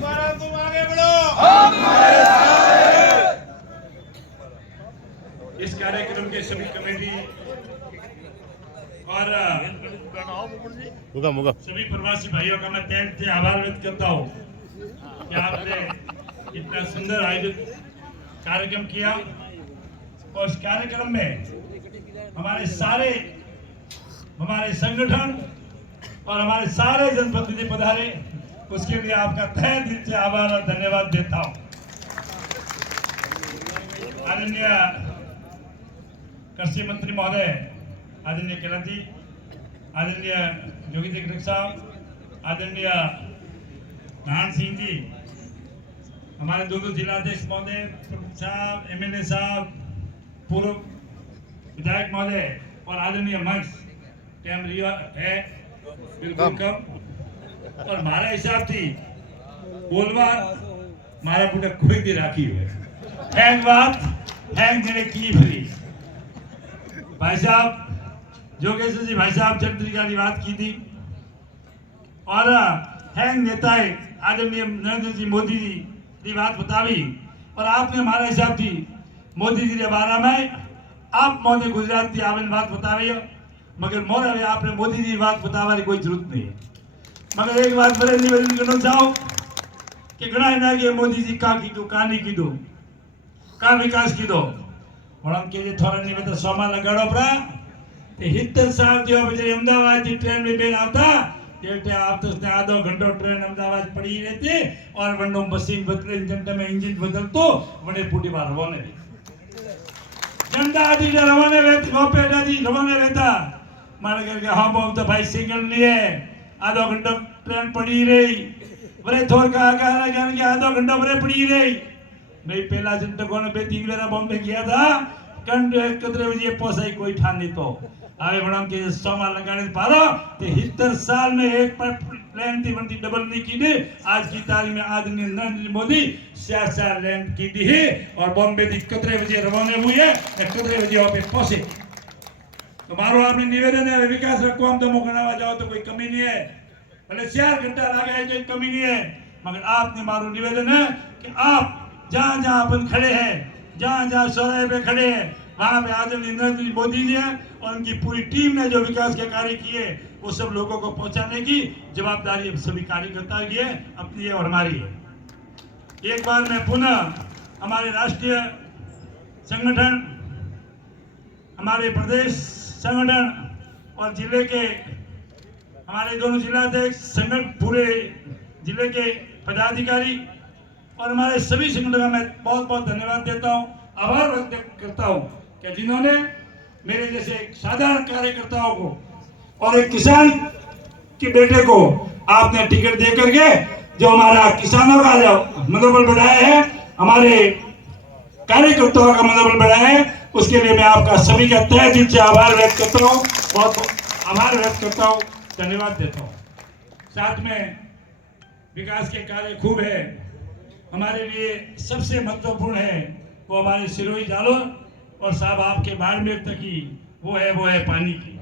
तुम आगे बढ़ो, हम तुम्हारे साथ। इस कार्यक्रम के सभी कमेटी और सभी प्रवासी भाइयों का मैं तहे दिल से आभार व्यक्त करता हूँ कि आपने इतना सुंदर आयोजित कार्यक्रम किया और इस कार्यक्रम में हमारे संगठन और हमारे सारे जनप्रतिनिधि पधारे, उसके लिए आपका तहे दिल से आभार और धन्यवाद देता हूँ। आदरणीय कृषि मंत्री महोदय, आदरणीय केलर जी, आदरणीय योगी जी साहब, आदरणीय नारायण सिंह जी, हमारे दोनों जिलाध्यक्ष महोदय, प्रमुख साहब, एमएलए साहब, पूर्व विधायक महोदय और आदरणीय मंच टाइम रिवा है बिल्कुल कम और मारा हिसाब थी बोलवा मारा पूरा कोई भी राखी है हैंग बात हैंग जने की फ्री भाई साहब जोगेश्वर जी भाई साहब जब तरीका की बात की थी और हैंग नेता है आदरणीय नरेंद्र जी मोदी जी की बात बतावी और आपने हमारा हिसाब थी मोदी जी के बारे में आप मोदी गुजरात की आपने बात बतावी मगर मोरे आपने मोदी जी बात बतावा कोई जरूरत नहीं है मगर एक बात बड़े निवेदन करना चाहो कि घना ना कि मोदी जी का कीधो का नहीं कीधो का विकास कीधो वणम के जे थोड़ा निवेदन सोमा लगाड़ो पड़ा ते 70 साल जो बजे अहमदाबाद की ट्रेन में बेन आता ते आप तो आधो घंटो ट्रेन अहमदाबाद पड़ी रहती और वंडो मशीन बदले घंटे में इंजन बदलतो वने पूटी बार रवाने जनता आदि रवाने रहती मोपेटा जी रवाने रहता मारे करके हम तो भाई सिग्नल लिए आधो घंटो ट्रेन पड़ी रही बरे थोड़ का आगे के आधो घंटो बरे पड़ी रही मैं पहला जनता को ने 3 बेरा बॉम्बे गया था कंड 11 बजे पहुंचाई कोई ठान नहीं तो आवे बड़म के सोमा लगाने पारो ते 70 साल में एक पर ट्रेन थी बनती डबल नहीं की थी आज की तारीख में आदरणीय नरेंद्र मोदी 4 लैंड की थी और बॉम्बे थी 11 बजे रवाना हुई है 11 बजे वहां पे पहुंचे तो मारो आपने निवेदन है विकास रखो हम तो मोकनावा जाओ तो कोई कमी नहीं है भले 4 घंटा लगा है कोई कमी नहीं है मगर आपने मारो निवेदन है कि आप जहां जहां अपन खड़े हैं जहां जहां चौराहे पे खड़े हैं वहां पे आदरणीय नरेंद्र मोदी जी हैं और उनकी पूरी टीम ने जो विकास के कार्य किए वो सब लोगों को पहुंचाने की जवाबदारी सभी कार्यकर्ताओं की है अपनी है और हमारी है। एक बार मैं पुनः हमारे राष्ट्रीय संगठन हमारे प्रदेश संगठन और जिले के हमारे दोनों जिलाध्यक्ष संगठन पूरे जिले के पदाधिकारी और हमारे सभी संगठनों का मैं बहुत बहुत धन्यवाद देता हूं आभार व्यक्त करता हूं कि जिन्होंने मेरे जैसे साधारण कार्यकर्ताओं को और एक किसान के बेटे को आपने टिकट दे करके जो हमारा किसानों का जो मनोबल बढ़ाया है हमारे कार्यकर्ताओं का मनोबल बढ़ाया है उसके लिए मैं आपका सभी का तहे दिल से आभार व्यक्त करता हूँ बहुत आभार व्यक्त करता हूँ धन्यवाद देता हूँ। साथ में विकास के कार्य खूब है हमारे लिए सबसे महत्वपूर्ण है वो हमारे सिरोही जालोर और साहब आपके बाड़मेर तक की वो है पानी की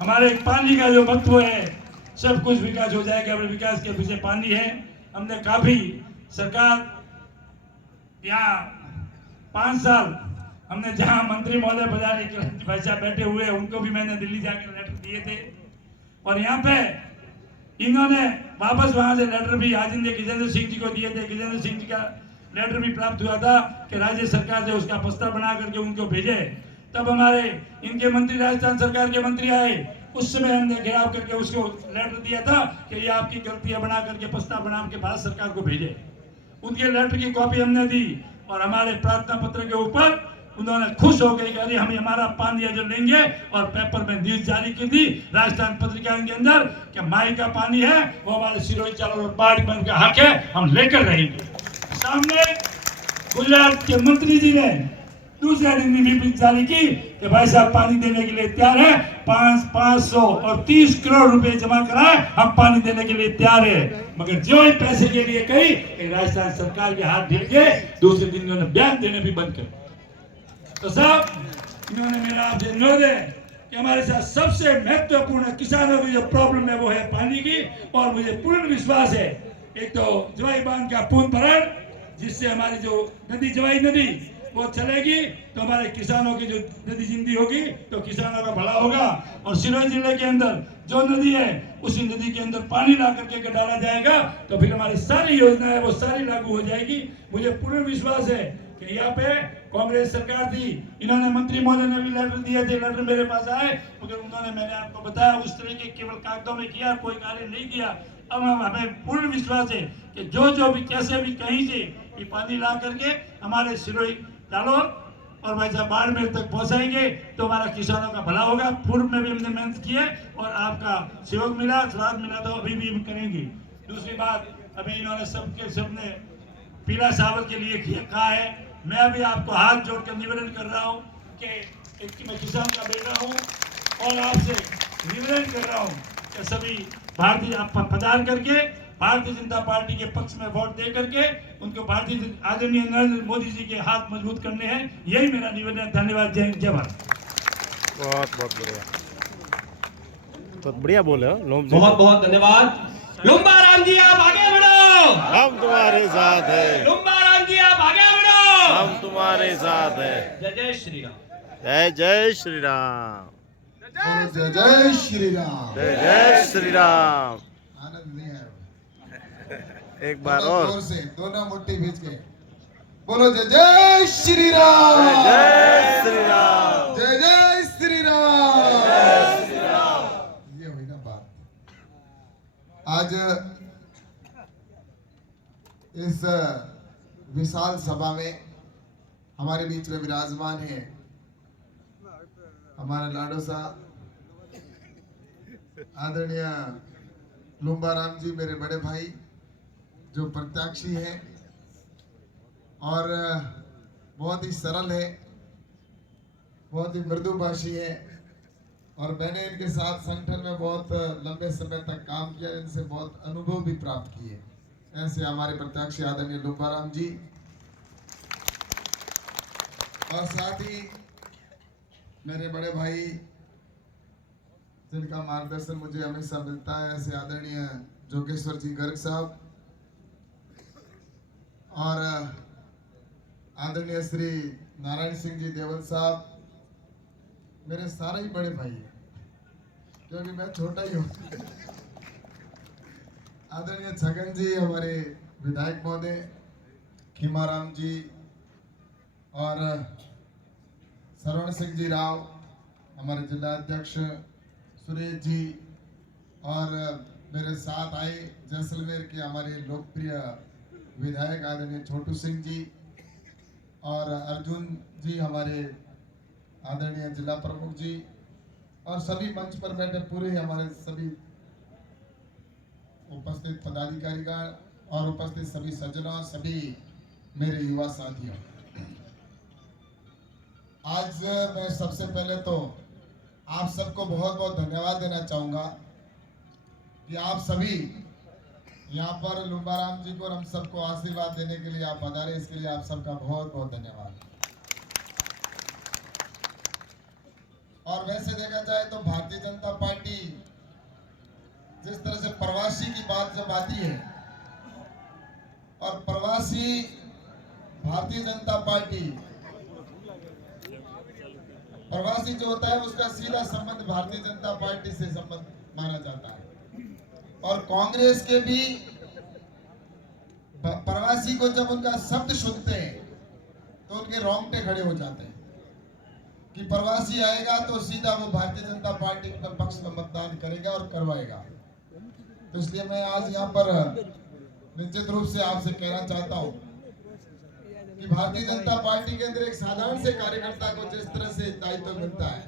हमारे पानी का जो महत्व है सब कुछ विकास हो जाएगा विकास के पीछे पानी है हमने काफी सरकार यहाँ 5 साल हमने जहां मंत्री महोदय बजारे भाई साहब बैठे हुए उनको भी मैंने दिल्ली जाकर लेटर दिए थे और यहाँ पे इन्होंने वापस वहां से लेटर भी आजिंदे गजेंद्र सिंह जी को दिए थे गजेंद्र सिंह जी का लेटर भी प्राप्त हुआ था कि राज्य सरकार जो उसका प्रस्ताव बना करके उनको भेजे तब हमारे इनके मंत्री राजस्थान सरकार के मंत्री आए उस समय हमने घेराव करके उसको लेटर दिया था कि ये आपकी गलतियां बना करके प्रस्ताव बना के भारत सरकार को भेजे उनके लेटर की कॉपी हमने दी और हमारे प्रार्थना पत्र के ऊपर उन्होंने खुश हो गए कि अरे हम हमारा पानी जो लेंगे और पेपर में न्यूज जारी की थी राजस्थान पत्रिका के अंदर कि माई का पानी है वो हमारे सिरोही चालोर और बाढ़ बन के हक है हम लेकर रहेंगे। सामने गुजरात के मंत्री जी ने दूसरे दिन भी जारी की कि भाई साहब पानी देने के लिए तैयार है 500 और 30 करोड़ रुपए जमा कराए हम पानी देने के लिए तैयार है मगर जो ही पैसे के लिए कही राजस्थान सरकार के हाथ ढील के दूसरे दिन उन्होंने बयान देने भी बंद कर तो साहब इन्होंने मेरा आपसे अनुरोध है कि हमारे साथ सबसे महत्वपूर्ण किसानों की जो प्रॉब्लम है वो है पानी की और मुझे पूर्ण विश्वास है एक तो जवाई बांध का पुनः भरण, जिससे हमारी जो नदी जवाई नदी वो चलेगी तो हमारे किसानों की जो नदी जिंदी होगी तो किसानों का भला होगा। और सिरोही जिले के अंदर जो नदी है उसी नदी के अंदर पानी ला करके डाला जाएगा तो फिर हमारी सारी योजनाएं वो सारी लागू हो जाएगी। मुझे पूर्ण विश्वास है कि यहाँ पे कांग्रेस सरकार थी, इन्होंने मंत्री महोदय ने भी लेटर दिए थे, लेटर मेरे पास आए, मगर उन्होंने मैंने आपको बताया उस तरीके केवल कागजों में किया, कोई कार्य नहीं किया। अब हमें पूर्ण विश्वास है कि जो भी कैसे भी कहीं से ये पानी ला करके हमारे सिरोही जालोर और वैसा बाड़मेर तक पहुंचाएंगे तो हमारा किसानों का भला होगा। पूर्व में भी हमने मेहनत की है और आपका सहयोग मिला, स्वाद मिला, तो अभी भी करेंगे। दूसरी बात, अभी इन्होंने सबने पीला चावल के लिए कहा है, मैं अभी आपको हाथ जोड़कर निवेदन कर रहा हूँ कि मैं किसान का बेटा हूँ और आपसे निवेदन कर रहा हूँ कि सभी भारतीय पधार करके भारतीय जनता पार्टी के पक्ष में वोट दे करके उनको भारतीय आदरणीय नरेंद्र मोदी जी के हाथ मजबूत करने हैं। यही मेरा निवेदन है। धन्यवाद। जय हिंद, जय भारत। बहुत बहुत बढ़िया, तो बढ़िया बोले हो लोम जी। बहुत बहुत धन्यवाद। लुम्बा राम जी आप आगे बढ़ो, हम तुम्हारे साथ है। लुम्बा राम जी आप आगे बढ़ो, हम तुम्हारे साथ है। जय जय श्री राम। जय जय श्री राम। जय जय श्री राम। जय जय श्री राम। आनंद नहीं आया। एक बार थोड़ा और जोर से दोनों मुट्ठी भींच के बोलो जय जय श्री राम। जय श्री राम। जय जय श्री राम। ये हुई ना बात। आज इस विशाल सभा में हमारे बीच में विराजमान है हमारा लाडो साहब आदरणीय लुम्बा राम जी, मेरे बड़े भाई जो प्रत्याशी हैं और बहुत ही सरल है, बहुत ही मृदुभाषी है और मैंने इनके साथ संगठन में बहुत लंबे समय तक काम किया, इनसे बहुत अनुभव भी प्राप्त किए। ऐसे हमारे प्रत्याशी आदरणीय लुम्बा राम जी और साथ ही मेरे बड़े भाई जिनका मार्गदर्शन मुझे हमेशा मिलता है, ऐसे आदरणीय जोगेश्वर जी गर्ग साहब और आदरणीय श्री नारायण सिंह जी देवल साहब, मेरे सारे ही बड़े भाई हैं क्योंकि मैं छोटा ही हूँ। आदरणीय छगन जी हमारे विधायक महोदय, खीमाराम जी और सरवण सिंह जी राव हमारे जिला अध्यक्ष, सुरेश जी और मेरे साथ आए जैसलमेर के हमारे लोकप्रिय विधायक आदरणीय छोटू सिंह जी और अर्जुन जी हमारे आदरणीय जिला प्रमुख जी और सभी मंच पर बैठे पूरे हमारे सभी उपस्थित पदाधिकारीगण और उपस्थित सभी सज्जनों, सभी मेरे युवा साथियों, आज मैं सबसे पहले तो आप सबको बहुत बहुत धन्यवाद देना चाहूँगा कि आप सभी यहाँ पर लुम्बा राम जी को और हम सबको आशीर्वाद देने के लिए आप पधारे, इसके लिए आप सबका बहुत बहुत धन्यवाद। और वैसे देखा जाए तो भारतीय जनता पार्टी जिस तरह से प्रवासी की बात जब आती है और प्रवासी भारतीय जनता पार्टी, प्रवासी जो होता है उसका सीधा संबंध भारतीय जनता पार्टी से संबंध माना जाता है और कांग्रेस के भी प्रवासी को जब उनका शब्द सुनते हैं तो उनके रोंगटे खड़े हो जाते हैं कि प्रवासी आएगा तो सीधा वो भारतीय जनता पार्टी के पक्ष में मतदान करेगा और करवाएगा। तो इसलिए मैं आज यहाँ पर निश्चित रूप से आपसे कहना चाहता हूँ कि भारतीय जनता पार्टी के अंदर एक साधारण से कार्यकर्ता को जिस तरह से दायित्व मिलता है,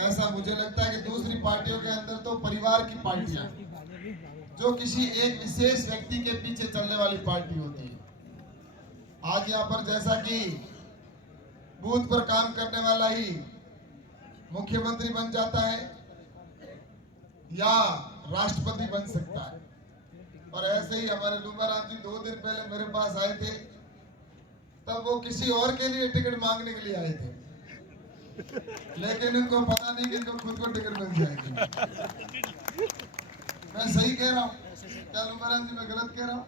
ऐसा मुझे लगता है कि दूसरी पार्टियों के अंदर तो परिवार की पार्टियां जो किसी एक विशेष व्यक्ति के पीछे चलने वाली पार्टी होती है। आज यहाँ पर जैसा कि बूथ पर काम करने वाला ही मुख्यमंत्री बन जाता है या राष्ट्रपति बन सकता है, और ऐसे ही हमारे लुम्बा राम जी 2 दिन पहले मेरे पास आए थे, तब वो किसी और के लिए टिकट मांगने के लिए आए थे, लेकिन उनको पता नहीं कि इनको खुद को टिकट मिल जाएगी। मैं सही कह रहा हूँ। क्या लुम्बाराम जी मैं गलत कह रहा हूँ?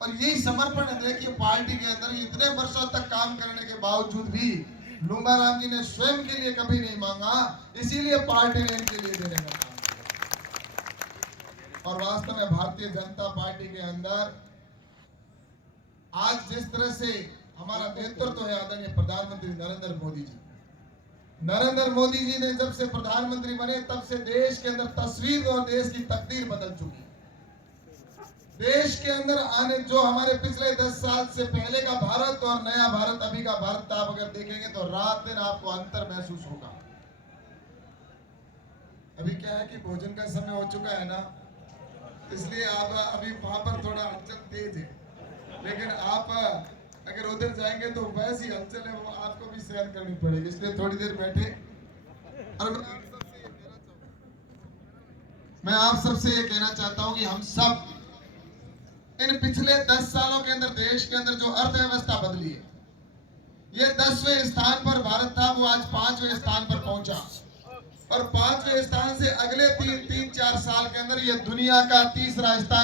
और यही समर्पण है। देखिए पार्टी के अंदर इतने वर्षों तक काम करने के बावजूद भी लुम्बाराम जी ने स्वयं के लिए कभी नहीं मांगा, इसीलिए पार्टी ने इनके लिए देने का काम किया। और वास्तव में भारतीय जनता पार्टी के अंदर आज जिस तरह से हमारा नेतृत्व है आदरणीय प्रधानमंत्री नरेंद्र मोदी जी, नरेंद्र मोदी जी ने जब से प्रधानमंत्री बने तब से देश के अंदर तस्वीर और देश की तकदीर बदल चुकी है। देश के अंदर आने जो हमारे पिछले 10 साल से पहले का भारत और नया भारत अभी का भारत आप अगर देखेंगे तो रात दिन आपको अंतर महसूस होगा। अभी क्या है कि भोजन का समय हो चुका है ना, इसलिए आप अभी वहां पर थोड़ा हलचल तेज है, लेकिन आप अगर उधर जाएंगे तो वैसी हलचल है वो आपको भी सहन करनी पड़ेगी, इसलिए थोड़ी देर बैठे। और मैं आप सबसे ये कहना चाहता हूं कि हम सब इन पिछले 10 सालों के अंदर देश के अंदर जो अर्थव्यवस्था बदली है, ये 10वें स्थान पर भारत था, वो आज 5वें स्थान पर पहुंचा। और 5वें स्थान से अगले 3-4 साल के अंदर ये दुनिया का तीसरा स्थान